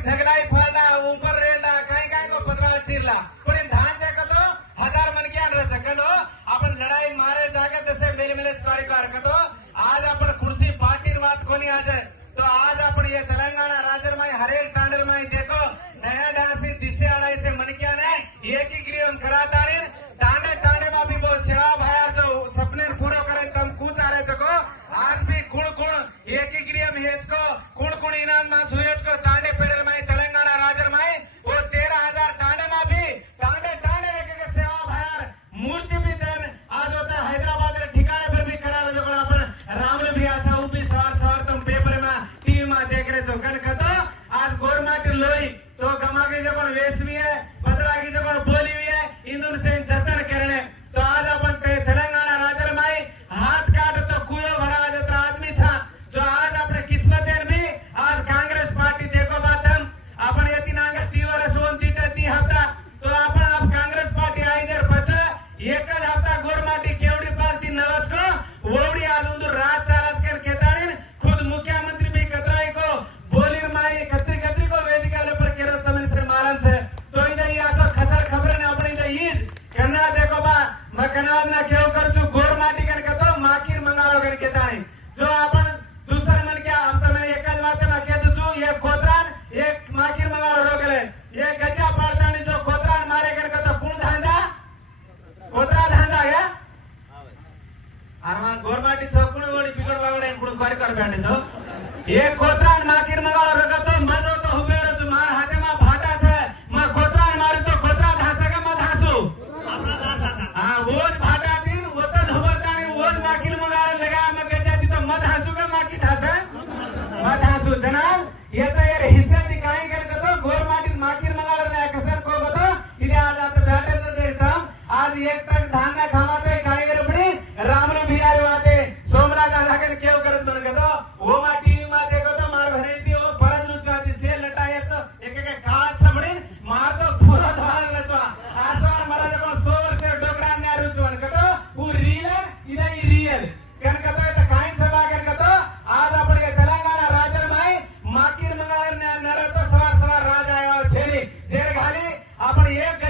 झगड़ाई फरना ऊपर रेंडा काही काय को पत्राल चिरला पण धान देखो तो 1000 मन के आन सकलो अपन लड़ाई मारे जाके तसे मेरे मेरे स्टोरी कार कतो आज अपन कुर्सी पार्टी बात कोनी आ जाए तो आज अपन ये तेलंगाना राज्य में हरेक टांडल में देखो नया डांसी दिशे अड़ाई से मन क्या ने एकीकृत कराता रे टांडे टांडे में भी वो सेवा भाया जो सपने पूरा करे तम कूच आ रहे को आज भी कुण कुण एकीकृत हेच को कुण कुण इनाम में सुहेज को टांडे पेडल में तेलंगाना राज्य में वो 13,000 टांडे में भी टांडे टांडे एक सेवा भाया मूर्ति भी देन आज होता हैदराबाद के ठिकाने पर भी करा जो अपन राम भी आशा वो भी सवार सवार तुम पेपर में टीवी में देख रहे जो कन कतो आज गोरमाटी लोई तो गमा की जब वेसवी है बदला की जब बोली हुई है इंदुन से जतन करने तो आज अपन तेलंगाना राज्य में हाथ काट तो कुएं भरा जाता आदमी था जो आज अपने किस्मत भी आज कांग्रेस पार्टी देखो बात हम अपन ये तीन आगे 3 वर्ष 3 हफ्ता तो अपन अब कांग्रेस पार्टी आई जर पचा एक हफ्ता गोरमाटी केवड़ी पार्टी नवस को वोड़ी आज उंदू राज चालस कर केताड़िन खुद मुख्यमंत्री भी कतराई को बोली माई कतरी कतरी को वेदिका पर केरो तमन से मारन से तो इधर ये आसो खसर खबर ने अपने इधर ईद करना देखो बा मैं कनाल ना क्यों कर चु गोरमाटी कर कतो माकिर मंगालो कर केताड़ी जो अपन दूसरा मन क्या हम तो मैं एक बात में कह दूं ये कोतरान एक माकिर मंगालो रोकले ये गजा पाड़तानी जो कोतरान मारे कर कतो कौन धांजा कोतरा धांजा है आरमान गोरमाटी चौकुण वोडी पिकड़ वावडे कुण कर कर बैठे जो ये कोतरान माकिर मंगालो रोकतो मनो तो हुबेरो तू मार हाथे में भाटा से मैं कोतरान मारू तो कोतरा धांसा का मैं धांसू हां वोज भाटा दिन वो तो हुबरतानी वोज माकिर मंगालो लगा मैं गजा दी तो मत हासू का माकी धांसा मत हासू जनाब ये तो ये हिस्से दिखाई कर कतो गोरमाटी माकिर मंगालो ने कसर को कतो इधे आज आते बैठे तो देखता आज एक तक धान में खामाते काई कर पड़ी राम रे बिहार वाते सोमरा का जाकर केव करत बन कतो वो मा टीवी में देखो तो मार भरे थी वो परज लुचवाती से लटाए तो एक एक काट सबड़ी मार तो पूरा धान लचवा आसवार मरा जब 100 वर्ष से डोकरा ने रुचवन कतो वो रील इधर ही रियल कन कतो तो काइन सभा कर कतो आज अपने तेलंगाना राज्य में माकिर मंगाल ने नर तो सवार सवार राज आया छेली जेर घाली अपन एक